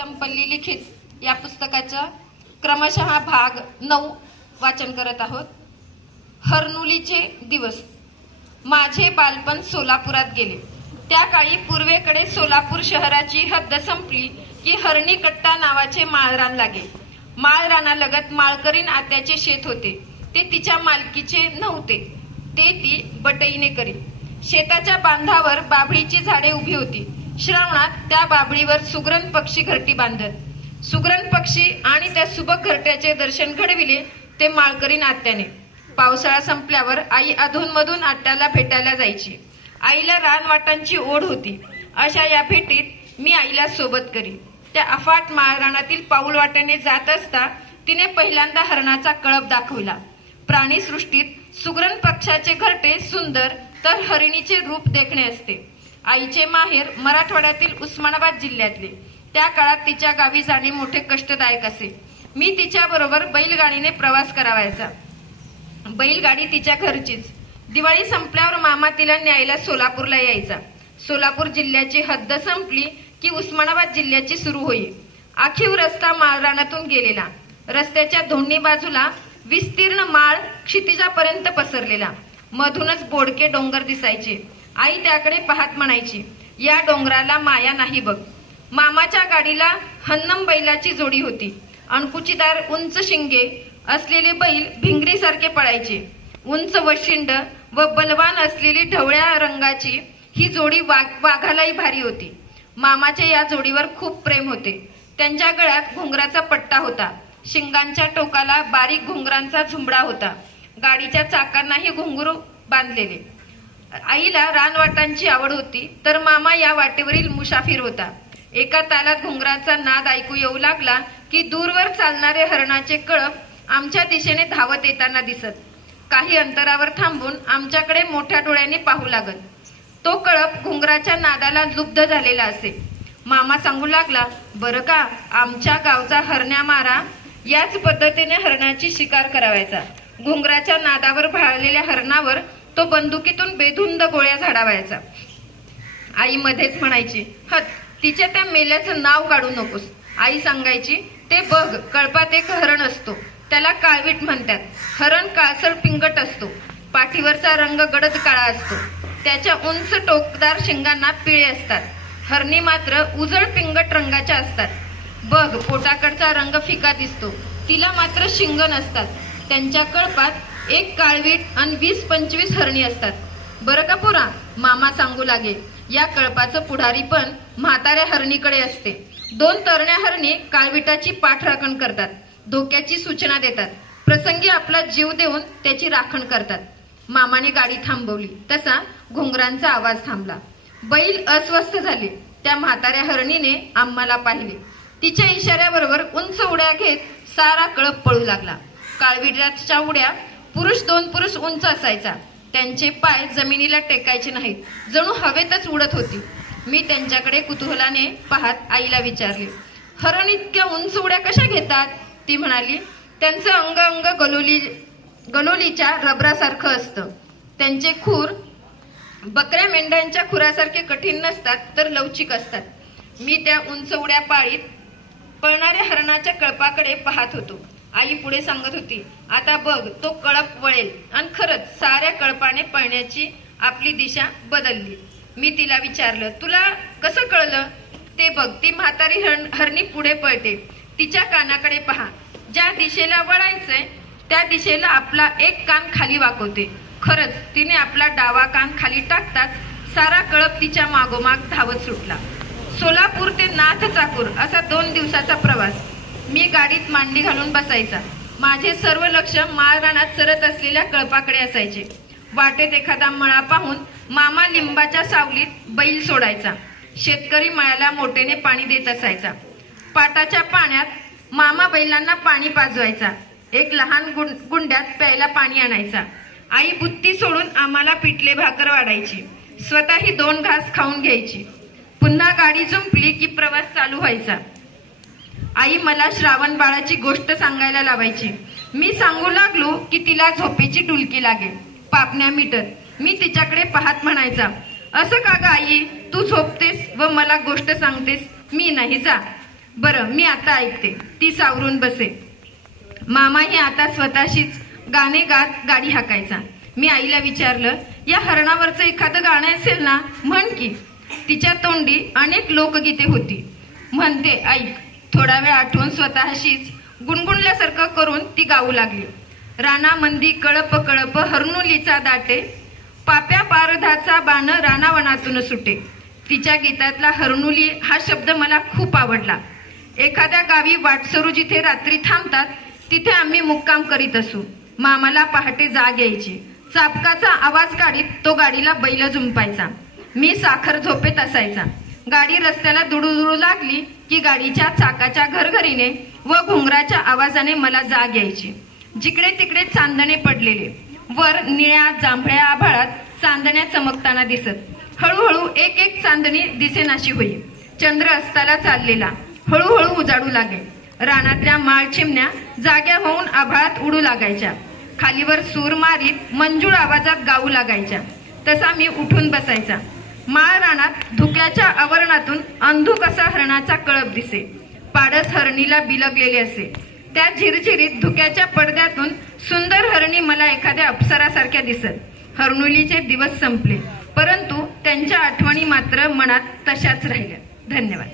चंपल्ली लिखित या पुस्तकाचा क्रमशः भाग नऊ वाचन करत आहोत. हरनुलीचे दिवस. माझे बालपण सोलापुरात गेले. त्या काळी पूर्वेकडे सोलापूर शहराची हद्द संपली की हरणीकट्टा नावाचे माळरान लागे. माळरानालगत माळकरीन आत्याचे शेत होते. ते तिच्या मालकीचे नव्हते. ते ती बटईने करी शेताच्या बांधावर बाभळीची झाडे उभी होती. श्रावणात त्या बाभळीवर सुग्रण पक्षी घरटी बांधत. सुग्रण पक्षी आणि त्या सुबक घरट्याचे दर्शन घडविले ते माळकरी नात्याने. पावसाळा संपल्यावर आई अधूनमधून आट्याला भेटायला जायची. आईला रानवाटांची ओढ होती. अशा या भेटीत मी आईला सोबत करी. त्या अफाट माळरानातील पाऊल वाट्याने जात असता तिने पहिल्यांदा हरणाचा कळप दाखवला. प्राणीसृष्टीत सुग्रण पक्षाचे घरटे सुंदर तर हरिणीचे रूप देखणे असते. आईचे माहेर मराठवाड्यातील उस्मानाबाद जिल्ह्यातले. त्या काळात तिच्या गावी जाणे मोठे कष्टदायक असे. मी तिच्या बरोबर बैलगाडीने प्रवास करावायचा. बैलगाडी तिच्या घरचीच. दिवाळी संपल्यावर मामा तिला न्यायला सोलापूरला यायचा. सोलापूर जिल्ह्याची हद्द संपली की उस्मानाबाद जिल्ह्याची सुरू होई. आखीव रस्ता माळरानातून गेलेला. रस्त्याच्या दोन्ही बाजूला विस्तीर्ण माळ क्षितिजापर्यंत पसरलेला. मधूनच बोडके डोंगर दिसायचे. आई त्याकडे पाहत म्हणायची या डोंगराला माया नाही बघ. मामाच्या गाडीला हन्नम बैलाची जोडी होती. अणकुचीदार उंच शिंगे असलेले बैल भिंगरीसारखे पळायचे. उंच वशिंड व बलवान असलेली ढवळ्या रंगाची ही जोडी वाघ वाघालाही भारी होती. मामाचे या जोडीवर खूप प्रेम होते. त्यांच्या गळ्यात घुंगराचा पट्टा होता. शिंगांच्या टोकाला बारीक घुंगरांचा झुंबडा होता. गाडीच्या चाकांनाही घुंगरू बांधलेले. आईला रानवाटांची आवड होती तर मामा या वाटेवरील मुसाफिर होता. एका तालात घुंगराचा नाद ऐकू येऊ लागला की दूरवर चालणारे हरणाचे कळप आमच्या दिशेने धावत येताना दिसत. काही अंतरावर थांबून आमच्याकडे मोठ्या डोळ्यांनी पाहू लागत. तो कळप घुंगराच्या नादाला लुब्ध झालेला असे. मामा सांगू लागला बरं का आमच्या गावचा हरण्या मारा याच पद्धतीने हरणाची शिकार करावायचा. घुंगराच्या नादावर भाळलेल्या हरणावर तो बंदुकीतून बेधुंद गोळ्या झाडावायचा. आई मध्येच म्हणायची हत तिच्या त्या मेल्याचं नाव काढू नकोस. आई सांगायची ते बघ कळपात एक हरण असतो. त्याला काळवीट म्हणतात. हरण काळसर पिंगट असतो. पाठीवरचा रंग गडद काळा असतो. त्याच्या उंच टोकदार शिंगांना पिळे असतात. हरणी मात्र उजळ पिंगट रंगाच्या असतात. बघ पोटाकडचा रंग फिका दिसतो. तिला मात्र शिंग नसतात. त्यांच्या कळपात एक काळवीट आणि वीस पंचवीस हरणी असतात. बरं का पोरा? मामा सांगू लागे. या कळपाचं पुढारी पण म्हाताऱ्या हरणीकडे असते. दोन तरण्या हरणी काळविटाची पाठराखण करतात. धोक्याची सूचना देतात. प्रसंगी आपला जीव देऊन त्याची राखण करतात. मामाने गाडी थांबवली. तसा घुंगरांचा आवाज थांबला. बैल अस्वस्थ झाले. त्या म्हाताऱ्या हरणीने आम्हाला पाहिले. तिच्या इशाऱ्याबरोबर उंच उड्या घेत सारा कळप पळू लागला. काळविटाच्या उड्या पुरुष दोन पुरुष उंच असायचा. त्यांचे पाय जमिनीला टेकायचे नाहीत. जणू हवेतच उडत होती. मी त्यांच्याकडे कुतूहलाने पाहत आईला विचारले हरण इतक्या उंच उड्या कशा घेतात? ती म्हणाली त्यांचं अंग अंग गलोली गलोलीच्या रबरासारखं असतं. त्यांचे खूर बकऱ्या मेंढ्यांच्या खुरासारखे कठीण नसतात तर लवचिक असतात. मी त्या उंच उड्या पाळीत पळणाऱ्या हरणाच्या कळपाकडे पाहत होतो. आई पुढे सांगत होती आता बघ तो कळप वळेल. आणि खरंच साऱ्या कळपाने पळण्याची आपली दिशा बदलली. मी तिला विचारलं तुला कसं कळलं? ते बघ ती म्हातारी हरण हरणी पुढे पळते. तिच्या कानाकडे पहा. ज्या दिशेला वळायचंय त्या दिशेला आपला एक कान खाली वाकवते. खरंच तिने आपला डावा कान खाली टाकताच सारा कळप तिच्या मागोमाग धावत सुटला. सोलापूर ते नाथ चाकूर असा दोन दिवसाचा प्रवास. मी गाडीत मांडी घालून बसायचा. माझे सर्व लक्ष माळरानात चरत असलेल्या कळपाकडे असायचे. वाटेत एखादा मळा पाहून मामा लिंबाच्या सावलीत बैल सोडायचा. शेतकरी मळ्याला मोठेने पाणी देत असायचा. पाटाच्या पाण्यात मामा बैलांना पाणी पाजवायचा. एक लहान गुं गुंड्यात प्यायला पाणी आणायचा. आई बुत्ती सोडून आम्हाला पिठले भाकर वाढायची. स्वतःही दोन घास खाऊन घ्यायची. पुन्हा गाडी झुंपली की प्रवास चालू व्हायचा. आई मला श्रावण बाळाची गोष्ट सांगायला लावायची. मी सांगू लागलो की तिला झोपेची डुलकी लागेल. पापण्या मिटत. मी तिच्याकडे पाहत म्हणायचा असं का ग आई? तू झोपतेस व मला गोष्ट सांगतेस. मी नाही जा. बरं मी आता ऐकते. ती सावरून बसे. मामाही आता स्वतःशीच गाणे गात गाडी हाकायचा. मी आईला विचारलं या हरणावरचं एखादं गाणं असेल ना? म्हण की. तिच्या तोंडी अनेक लोकगीते होती. म्हणते ऐक. थोडा वेळ आठवून स्वतःशीच गुणगुणल्यासारखं करून ती गाऊ लागली. राणा मंदी कळप कळप हरणुलीचा दाटे पाप्या पारधाचा बाण रानावनातून सुटे. तिच्या गीतातला हरणुली हा शब्द मला खूप आवडला. एखाद्या गावी वाटसरू जिथे रात्री थांबतात तिथे आम्ही मुक्काम करीत असू. मामाला पहाटे जाग यायची. चापकाचा आवाज काढीत तो गाडीला बैल झुंपायचा. मी साखर झोपेत असायचा. गाडी रस्त्याला दुडूदुडू लागली की गाडीच्या चाकाच्या घरघरीने व घुंगराच्या आवाजाने मला जाग यायची. जिकडे तिकडे चांदणे पडलेले. वर निळ्या जांभळ्या आभाळात चांदण्या चमकताना दिसत. हळूहळू एक एक चांदणी दिसेनाशी होई. चंद्र अस्ताला चाललेला. हळूहळू उजाडू लागे. रानातल्या माळ चिमण्या जाग्या होऊन आभाळात उडू लागायच्या. खालीवर सूर मारीत मंजूळ आवाजात गाऊ लागायच्या. तसा मी उठून बसायचा. माळ रानात धुक्याच्या आवरणातून अंधुक असा हरणाचा कळप दिसे. पाडस हरणीला बिलगलेले असे. त्या झिरझिरीत धुक्याच्या पडद्यातून सुंदर हरणी मला एखाद्या अप्सरासारख्या दिसत. हरणुलीचे दिवस संपले परंतु त्यांच्या आठवणी मात्र मनात तशाच राहिल्या. धन्यवाद.